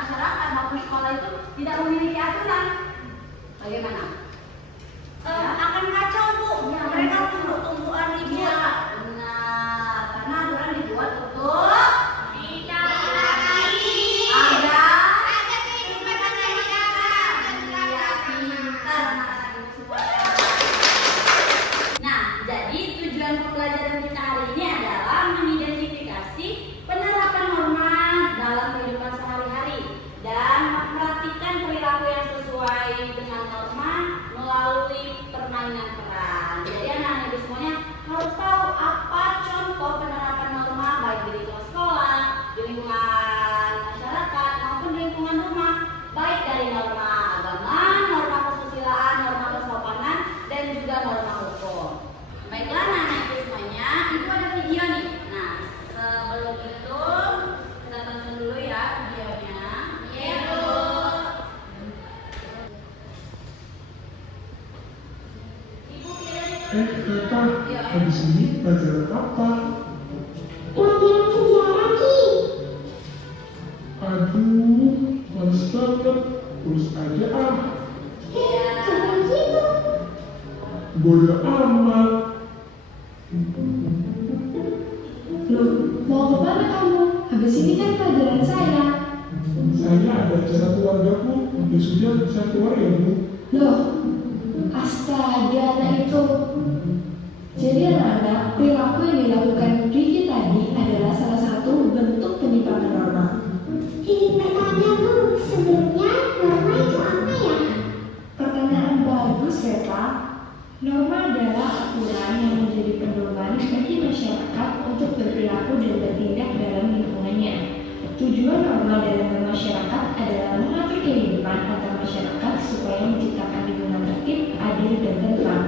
masyarakat maupun sekolah itu tidak memiliki aturan, bagaimana? Akan kacau, Bu. Ya, Mereka tumbuh-tumbuhan Iya, ribut. benar. Karena aturan dibuat untuk Tidak ada kehidupan masyarakat. iya, pintar anak-anak ini semuanya. Nah, jadi tujuan pembelajaran kita hari ini adalah mengidentifikasi penerapan norma dalam kehidupan sehari-hari dan mempraktikkan perilaku yang sesuai dengan norma melalui permainan peran. Jadi anak-anak itu semuanya harus tahu apa contoh penerapan norma baik di lingkungan sekolah, di lingkungan masyarakat maupun di lingkungan rumah, baik dari norma agama, norma kesusilaan, norma kesopanan, dan juga norma hukum. Baiklah anak-anak itu semuanya, itu ada video nih. Nah, sebelum itu kita tonton dulu ya videonya. Iya, Bu. Ibu kira-kira Kata, habis ini pelajaran apa? Latihan sejarah, Ki. Aduh, males banget. Terus aja ah, Jangan gitu. bodo amat. Loh, mau kemana kamu? Habis ini kan pelajaran saya. Saya ada acara keluargaku, ya sudah saya keluar ya Bu. Loh, astaga anak itu. Jadi anak-anak, perilaku yang dilakukan Riki tadi adalah salah satu bentuk penyimpangan norma. Ingin bertanya, Bu, sebelumnya norma itu apa ya? Pertanyaan bagus, Veta. Norma adalah aturan yang menjadi pedoman bagi masyarakat untuk berperilaku dan bertindak dalam lingkungannya. Tujuan norma dalam bermasyarakat adalah mengatur kehidupan antar masyarakat supaya menciptakan lingkungan tertib, adil, dan tentram.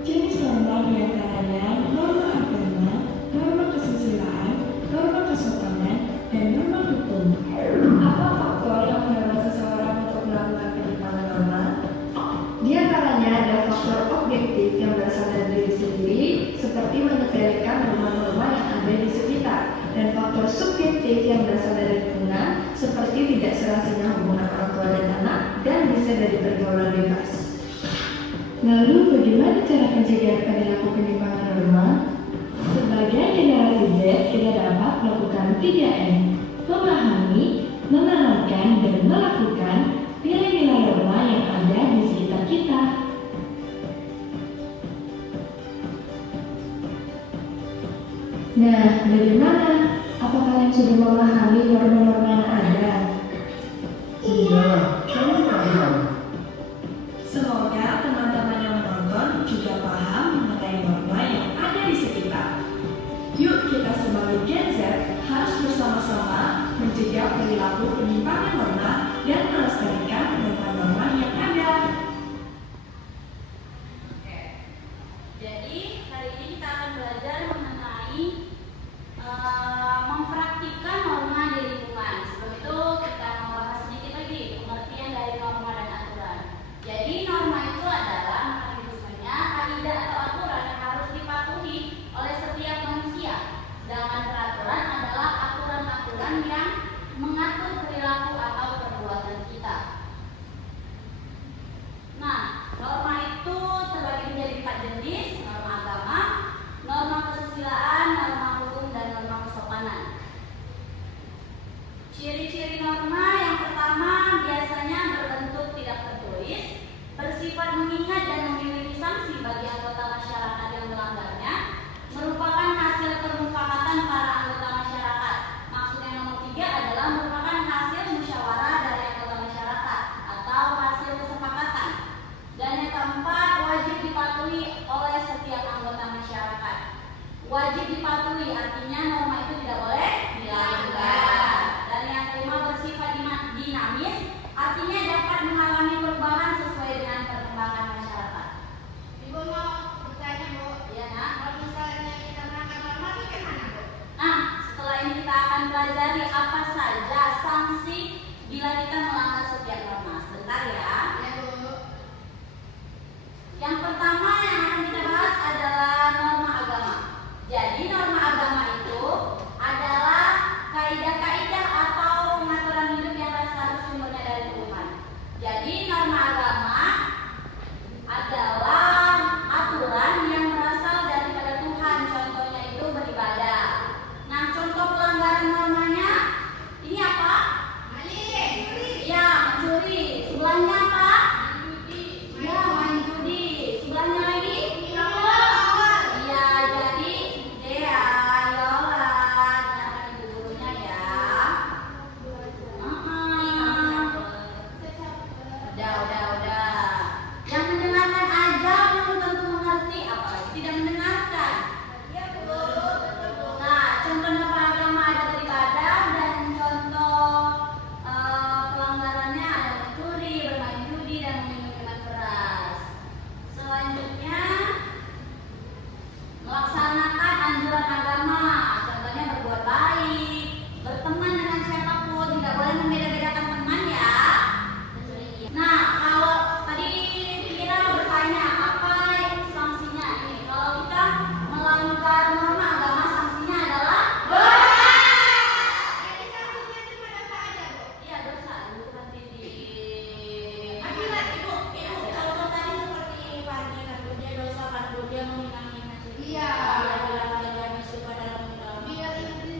Jenis norma diantaranya norma agama, norma kesusilaan, norma kesopanan, dan norma hukum. Apa faktor yang mendorong seseorang untuk melakukan penyimpangan norma? Di antaranya ada faktor objektif yang berasal dari diri sendiri, seperti menyepelekan norma-norma yang ada di sekitar, dan faktor subjektif yang berasal dari lingkungan, seperti tidak serasinya hubungan orang tua dan anak, dan bisa dari pergaulan bebas. Lalu, bagaimana cara mencegah perilaku penyimpangan norma? Sebagai generasi Z, kita dapat melakukan 3M: memahami, menanamkan, dan melakukan nilai-nilai norma yang ada di sekitar kita. Nah, bagaimana? Apa kalian sudah memahami norma-norma yang ada? Iya, kamu paham. Semoga teman-teman yang menonton juga paham mengenai norma yang ada di sekitar. Yuk kita sebagai Gen Z harus bersama-sama mencegah perilaku penyimpangan norma dan melestarikan norma-norma yang ada. Oke. Jadi hari ini kita akan belajar mengenai mempraktikkan norma di lingkungan. Sebelum itu kita membahas sedikit lagi pengertian dari norma dan aturan. Jadi norma itu adalah mekanismenya, kaidah atau aturan yang harus dipatuhi oleh setiap manusia. Sedangkan peraturan adalah aturan-aturan yang mengatur perilaku atau perbuatan kita. Nah, norma itu terbagi menjadi 4 jenis: norma agama, norma kesusilaan, norma hukum, dan norma kesopanan. Ciri-ciri norma yang pertama biasanya berbentuk tidak tertulis, bersifat mengingat dan memiliki sanksi bagi anggota masyarakat yang melanggarnya, merupakan hasil permufakatan para anggota masyarakat. Maksud yang nomor 3 adalah merupakan hasil musyawarah dari anggota masyarakat atau hasil kesepakatan. Dan yang keempat, wajib dipatuhi oleh setiap anggota masyarakat. Wajib dipatuhi artinya norma itu tidak boleh dilanggar. Dan yang kelima, bersifat dinamis, artinya dapat mengalami perubahan sesuai dengan perkembangan masyarakat. Ibu mau bertanya, Bu. Iya, Nak. Kalau misalnya kita melanggar norma itu gimana, Bu? Nah, setelah ini kita akan pelajari apa saja sanksi bila kita melanggar setiap norma. Sebentar ya. Ya, Bu. Yang pertama yang akan kita bahas adalah norma agama. Jadi norma agama itu adalah kaidah-kaidah atau pengaturan hidup yang berasal mencuri. Sebelahnya apa? Ya, main judi. Sebelahnya lagi? Iya, jadi Dea, Yola, dengarkan ibu gurunya ya. Udah. Yang mendengarkan aja belum tentu mengerti, apalagi tidak mendengarkan. Nah, contoh nota agama ada beribadah dan contoh pelanggarannya ada mencuri, bermain judi, dan meminum minuman keras. Selanjutnya, melaksanakan anjuran agama. Contohnya berbuat baik, berteman dengan siapapun, tidak boleh membeda-bedakan teman ya. Nah, kalau tadi kita bertanya apa sanksinya ini? Kalau kita melanggar norma agama, sanksinya adalah dosa. Iya, dosa. Itu nanti di kalau tadi seperti Fandi kan dia dosa kan dia menghina-hina. Iya.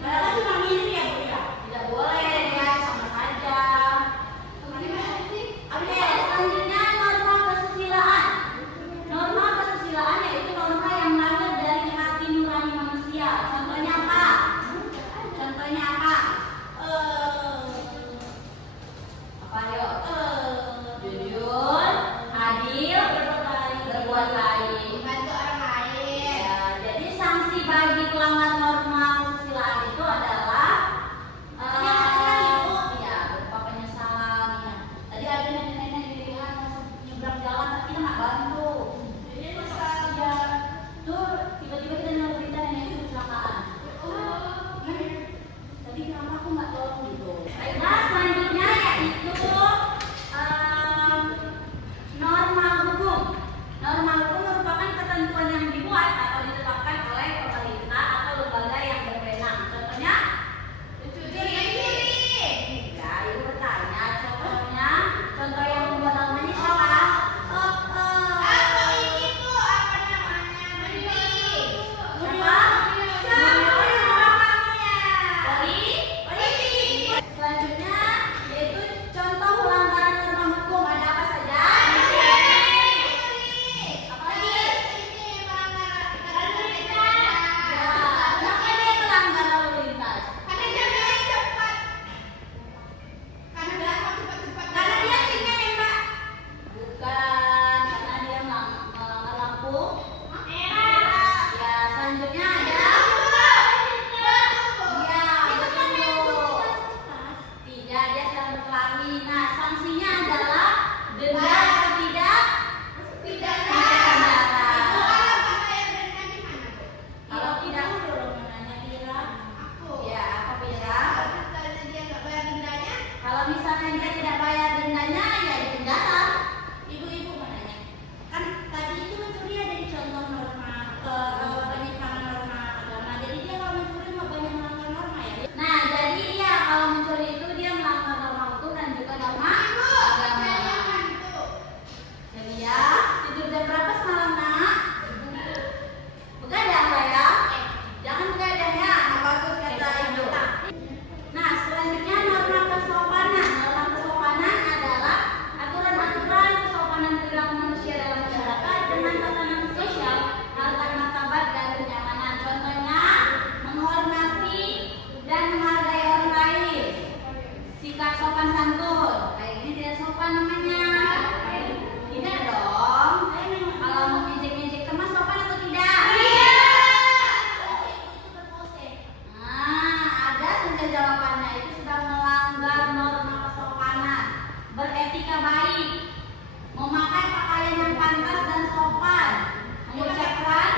Padahal cuma minum ya, Bu ya. Tidak boleh ya, sama saja. Oke, selanjutnya norma kesusilaan. Norma kesusilaan yaitu norma yang lahir dari hati nurani manusia. Contohnya apa? Apa yuk? Jujur, adil, berbuat baik. Ya, jadi sanksi bagi pelanggar norma kesusilaan itu adalah ya, berupa penyesalan. Ya. Tadi ada nenek-nenek di pilihan nyebrang jalan tapi kita nggak bantu. Ya, tuh tiba-tiba kita dengar berita nenek itu kecelakaan. Tadi kenapa aku nggak tolong gitu? Nah, selanjutnya yaitu norma hukum. Norma hukum merupakan ketentuan yang dibuat atau ditetapkan oleh pemerintah atau lembaga yang berwenang. Contohnya, ya ibu bertanya. Contoh yang membuat normanya siapa? Selanjutnya yaitu contoh pelanggaran norma hukum. Ada apa saja? Apalagi? Ya, kenapa dia melanggar lalu lintas? Karena dia singa nembak. Bukan, karena dia melanggar lampu. Ya, selanjutnya ada. Ya, betul. Tidak, dia sedang berkelahi. Nah, sanksinya adalah denda atau tidak? Kalau tidak, menanya Pira. Ya, apa Pira? Kalau misalnya dia tidak bayar dendanya, ya di penjara. Ibu-ibu menanya. Kan tadi itu mencuri ada di contoh norma penyimpangan norma agama. Jadi dia kalau mencuri mah banyak melanggar norma ya. Nah, jadi dia kalau mencuri itu dia melanggar norma hukum dan juga norma agama. Jadi ya, tidur jam berapa semalam nak? Begadang lah ya. Jangan begadang ya, nggak bagus kata ibu. Nah, selanjutnya norma kesopanan. Norma kesopanan adalah aturan-aturan kesopanan perilaku manusia dalam masyarakat dengan tatanan sosial, harkat martabat dan kenyamanan. Contohnya, menghormati dan menghargai orang lain. Sikap sopan santun. Kayak ini tidak sopan namanya. Tidak dong. Kalau mau ngejek-ngejek teman sopan atau tidak? Nah, ada saja jawabannya. Itu sudah melanggar norma kesopanan. Beretika baik, memakai pakaian yang pantas dan sopan, mengucapkan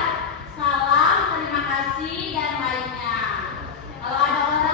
salam, terima kasih, dan lainnya. Kalau ada orang